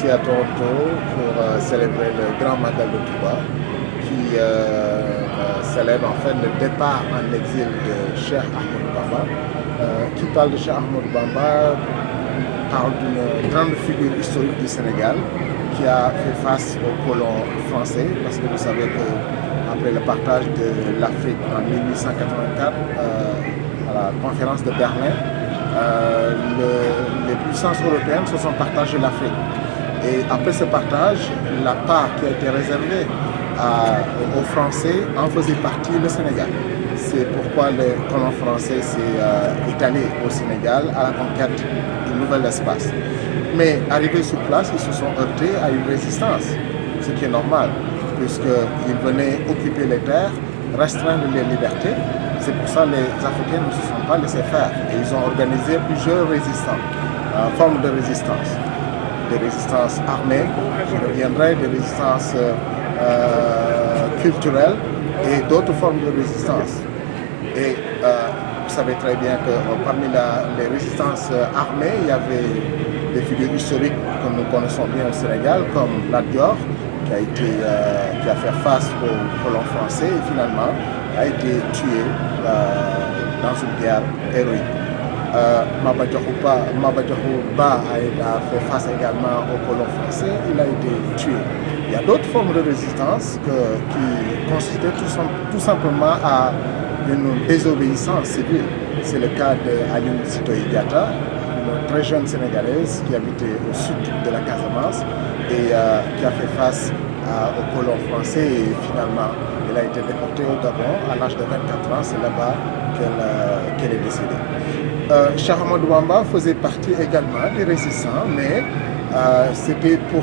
ici à Toronto pour célébrer le Grand Magal de Touba qui célèbre en fait le départ en exil de Cheikh Ahmadou Bamba. Qui parle de Cheikh Ahmadou Bamba parle d'une grande figure historique du Sénégal qui a fait face aux colons français, parce que vous savez qu'après le partage de l'Afrique en 1884, à la conférence de Berlin, les puissances européennes se sont partagées l'Afrique. Et après ce partage, la part qui a été réservée aux Français en faisait partie le Sénégal. C'est pourquoi le colon français est allé au Sénégal à la conquête du nouvel espace. Mais arrivés sur place, ils se sont heurtés à une résistance, ce qui est normal, puisqu'ils venaient occuper les terres, restreindre les libertés. C'est pour ça que les Africains ne se sont pas laissés faire. Et ils ont organisé plusieurs formes de résistance. Des résistances armées, je reviendrai, des résistances culturelles et d'autres formes de résistance. Et vous savez très bien que parmi les résistances armées, il y avait des figures historiques que nous connaissons bien au Sénégal, comme Lat Dior, qui a fait face aux colons français et finalement a été tué dans une guerre héroïque. Maba Diakhou Ba a fait face également aux colons français, il a été tué. Il y a d'autres formes de résistance qui consistaient tout simplement à une désobéissance civile. C'est le cas d'Aline Sitoé Diatta, une très jeune Sénégalaise qui habitait au sud de la Casamance et qui a fait face aux colons français et finalement elle a été déportée au Gabon à l'âge de 24 ans. C'est là-bas qu'elle est décédée. Cheikh Ahmadou Bamba faisait partie également des résistants, mais c'était pour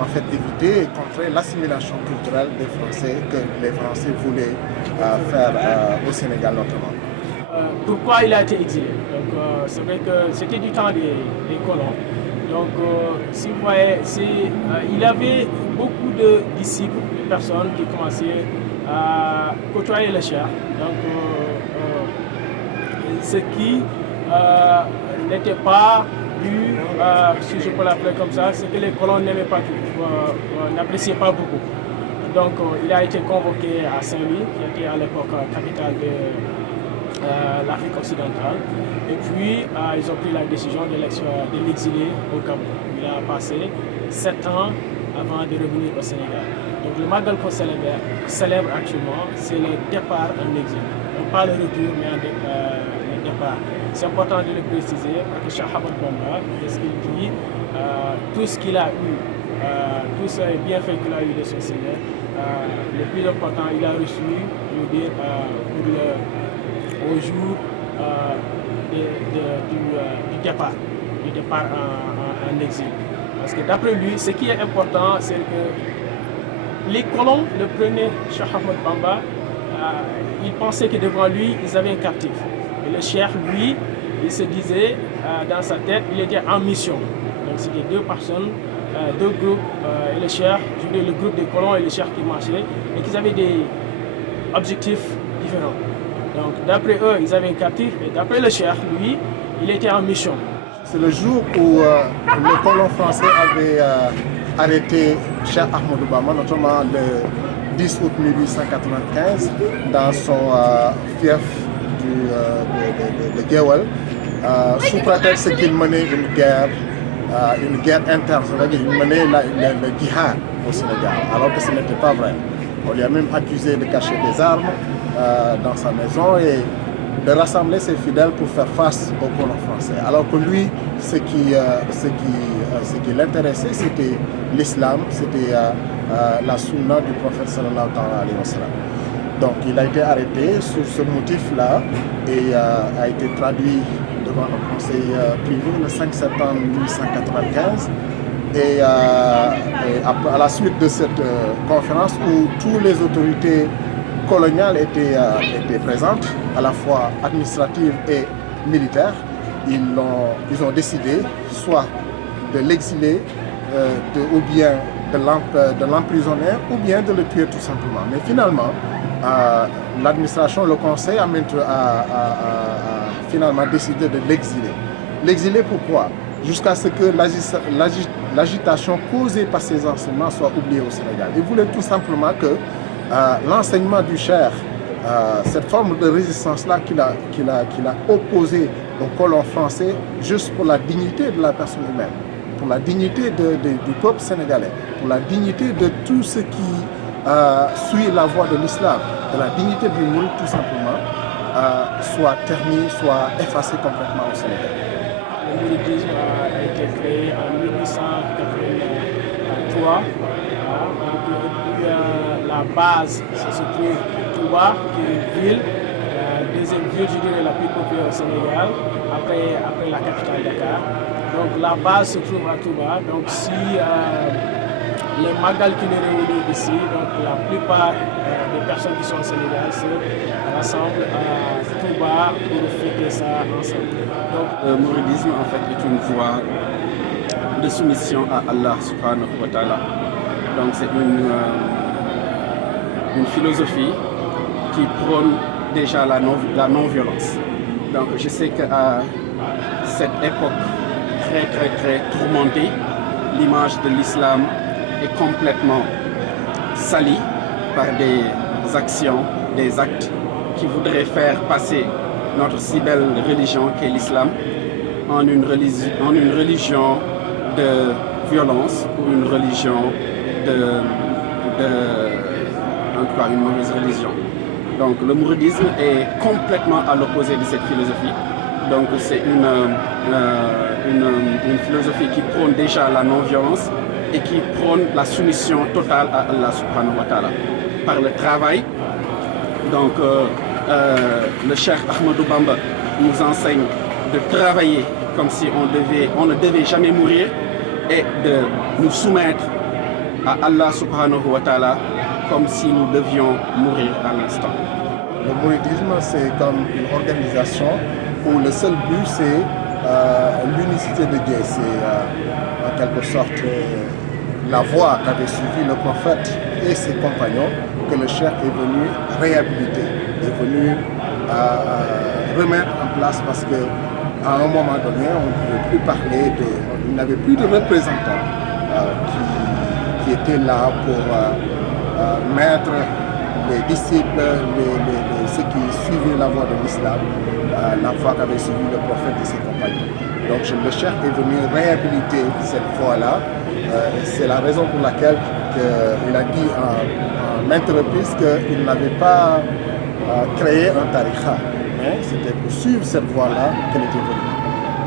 en fait éviter et contrer l'assimilation culturelle des Français que les Français voulaient faire au Sénégal notamment. Pourquoi il a été exilé? C'est vrai que c'était du temps des colons. Donc, si vous voyez, il avait beaucoup de disciples, de personnes qui commençaient à côtoyer le Cheikh. Donc, ce qui n'était pas vu, si je peux l'appeler comme ça, c'est que les colons n'aimaient pas n'appréciaient pas beaucoup. Donc, il a été convoqué à Saint-Louis, qui était à l'époque capitale de l'Afrique occidentale. Et puis, ils ont pris la décision de l'exiler au Gabon. Il a passé 7 ans avant de revenir au Sénégal. Donc, le Magal qu'on célèbre actuellement, c'est le départ en exil. Non pas le retour, mais le départ. C'est important de le préciser parce que Cheikh Ahmadou Bamba, qu'est-ce qu'il dit, tout ce qu'il a eu, tous les bienfaits qu'il a eu de son Seigneur, le plus important, il a reçu, je veux dire, au jour du départ en exil. Parce que d'après lui, ce qui est important, c'est que les colons le prenaient, Cheikh Ahmadou Bamba, ils pensaient que devant lui, ils avaient un captif. Et le Cheikh, lui, il se disait dans sa tête, il était en mission. Donc c'était deux personnes, deux groupes, et le Cheikh, je veux dire le groupe des colons et le Cheikh qui marchaient, et qu'ils avaient des objectifs différents. Donc d'après eux, ils avaient un captif, et d'après le Cheikh, lui, il était en mission. C'est le jour où les colons français avaient arrêté Cheikh Ahmadou Bamba, notamment le 10 août 1895, dans son fief de Guéwel, sous prétexte qu'il menait une guerre interne, c'est-à-dire qu'il menait le djihad au Sénégal, alors que ce n'était pas vrai. On lui a même accusé de cacher des armes dans sa maison et de rassembler ses fidèles pour faire face aux colons français. Alors que lui, ce qui l'intéressait, c'était l'islam, c'était la sunna du prophète sallallahu alayhi wa sallam. Donc il a été arrêté sur ce motif-là et a été traduit devant le conseil privé le 5 septembre 1895. Et à la suite de cette conférence où toutes les autorités coloniales étaient présentes, à la fois administratives et militaires, ils ont décidé soit de l'exiler ou bien de l'emprisonner ou bien de le tuer tout simplement. Mais finalement, l'administration, le conseil a finalement décidé de l'exiler. L'exiler pourquoi? jusqu'à ce que l'agitation causée par ces enseignements soit oubliée au Sénégal. Il voulait tout simplement que l'enseignement du Cheikh, cette forme de résistance-là qu'il a opposée au colon français, juste pour la dignité de la personne humaine, pour la dignité du peuple sénégalais, pour la dignité de tout ce qui suit la voie de l'islam, de la dignité du mouride tout simplement, soit ternie, soit effacée complètement au Sénégal. Le mouridisme a été créé en 1883. La base, ça se trouve Touba, qui est une ville, deuxième ville, je dirais, la plus populaire au Sénégal, après la capitale Dakar. Donc la base se trouve à Touba. Donc si les magal qui nous réunissent ici, donc la plupart des personnes qui sont au Sénégal se rassemblent à Touba pour fêter ça ensemble. Donc le mouridisme en fait est une voie de soumission à Allah subhanahu wa ta'ala. Donc c'est une philosophie qui prône déjà la non-violence. Donc je sais qu'à cette époque très tourmentée, l'image de l'islam est complètement salie par des actions, des actes qui voudraient faire passer notre si belle religion qu'est l'islam en une religion de violence ou une religion en tout cas une mauvaise religion. Donc le mouridisme est complètement à l'opposé de cette philosophie. Donc c'est une philosophie qui prône déjà la non-violence et qui prône la soumission totale à Allah subhanahu wa ta'ala. Par le travail, donc le Cheikh Ahmadou Bamba nous enseigne de travailler comme si on ne devait jamais mourir et de nous soumettre à Allah subhanahu wa ta'ala comme si nous devions mourir à l'instant. Le mouridisme, c'est comme une organisation où le seul but, c'est l'unicité de Dieu. C'est en quelque sorte la voie qu'avait suivi le prophète et ses compagnons que le Cheikh est venu réhabiliter, est venu remettre en place parce qu'à un moment donné, on ne pouvait plus parler il n'avait plus de représentants qui étaient là pour mettre les disciples, ceux qui suivaient la voie de l'islam, la voie qu'avait suivi le prophète et ses compagnons. Donc le Cheikh est venu réhabiliter cette voie-là. C'est la raison pour laquelle il a dit en maintes reprises qu'il n'avait pas créé un tariqa, mais c'était pour suivre cette voie-là qu'elle était venue.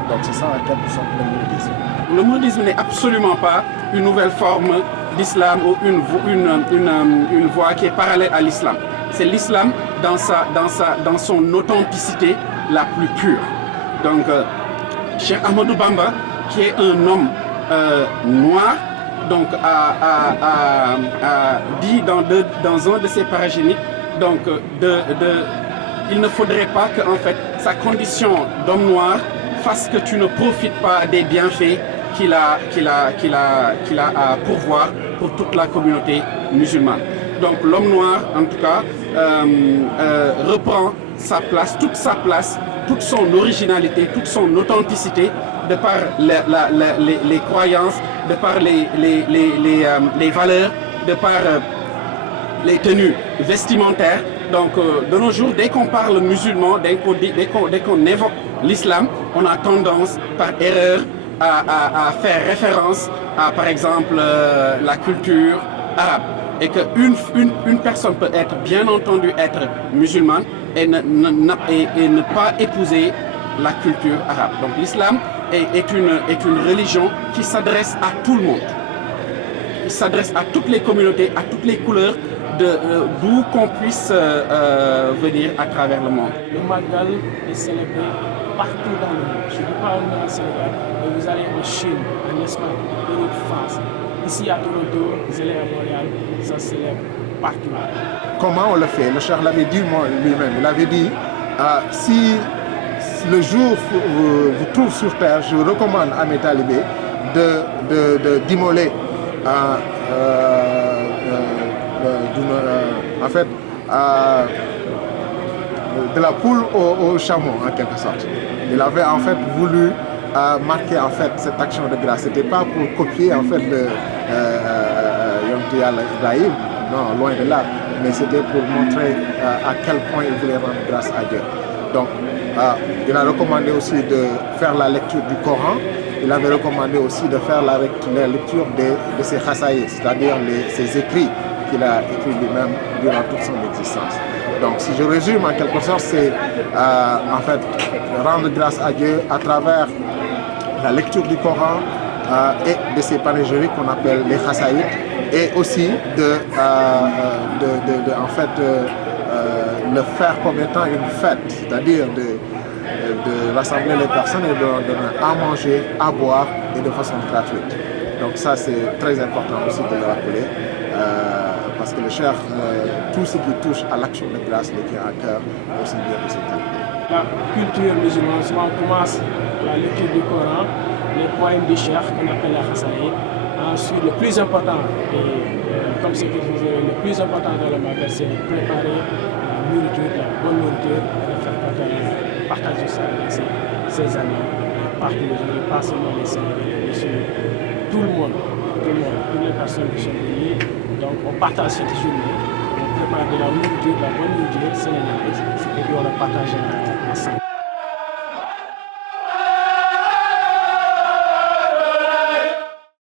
Donc c'est ça en quelque sorte le mouridisme. Le mouridisme n'est absolument pas une nouvelle forme d'islam ou une voie qui est parallèle à l'islam. C'est l'islam dans son authenticité la plus pure. Donc, Cheikh Ahmadou Bamba, qui est un homme noir, donc a dit dans un de ses paragéniques, donc il ne faudrait pas que en fait sa condition d'homme noir fasse que tu ne profites pas des bienfaits qu'il a à pourvoir pour toute la communauté musulmane. Donc l'homme noir, en tout cas, reprend sa place, toute son originalité, toute son authenticité, de par les croyances, de par les valeurs, de par les tenues vestimentaires. Donc de nos jours, dès qu'on parle musulman, dès qu'on évoque l'islam, on a tendance par erreur à faire référence à, par exemple, la culture arabe. Et qu'une personne peut être, bien entendu, être musulmane et ne pas épouser la culture arabe. Donc l'islam est une religion qui s'adresse à tout le monde. Il s'adresse à toutes les communautés, à toutes les couleurs, d'où qu'on puisse venir à travers le monde. Le Magal est célébré partout dans le monde. Je ne dis pas au Sénégal, mais vous allez en Chine, en Espagne, en France. Ici à Toronto, vous allez à Montréal, ça se célèbre partout. Comment on le fait? Le Cheikh l'avait dit lui-même. Il avait dit si le jour vous trouve sur terre, je recommande à mes talibés d'immoler en fait de la poule au chameau en quelque sorte. Il avait en fait voulu marquer en fait cette action de grâce. C'était pas pour copier en fait le Yonent Yàlla Ibrahim, non, loin de là, mais c'était pour montrer à quel point il voulait rendre grâce à Dieu. Donc, il a recommandé aussi de faire la lecture du Coran. Il avait recommandé aussi de faire la lecture de ses khasaïs, c'est-à-dire ses écrits qu'il a écrits lui-même durant toute son existence. Donc, si je résume en quelque sorte, c'est en fait rendre grâce à Dieu à travers la lecture du Coran et de ses panégyriques qu'on appelle les khasaïs, et aussi en fait, le faire comme étant une fête, c'est-à-dire de rassembler les personnes et de leur donner à manger, à boire et de façon gratuite. Donc ça c'est très important aussi de le rappeler parce que le cheikh, tout ce qui touche à l'action de grâce le tient à cœur aussi bien que cette année. La culture musulmane, souvent on commence la lecture du Coran, les poèmes du cheikh qu'on appelle la khasaïd. Ensuite, le plus important, et comme ce que je disais, le plus important dans le magasin, c'est de préparer la nourriture, la bonne nourriture, et de faire partager ça avec ses amis, partout aujourd'hui, pas seulement les Sénégalais, mais sur tout le monde, toutes les personnes qui sont venues. Donc on partage cette journée, on prépare de la nourriture, de la bonne nourriture sénégalaise, et puis on la partage ensemble.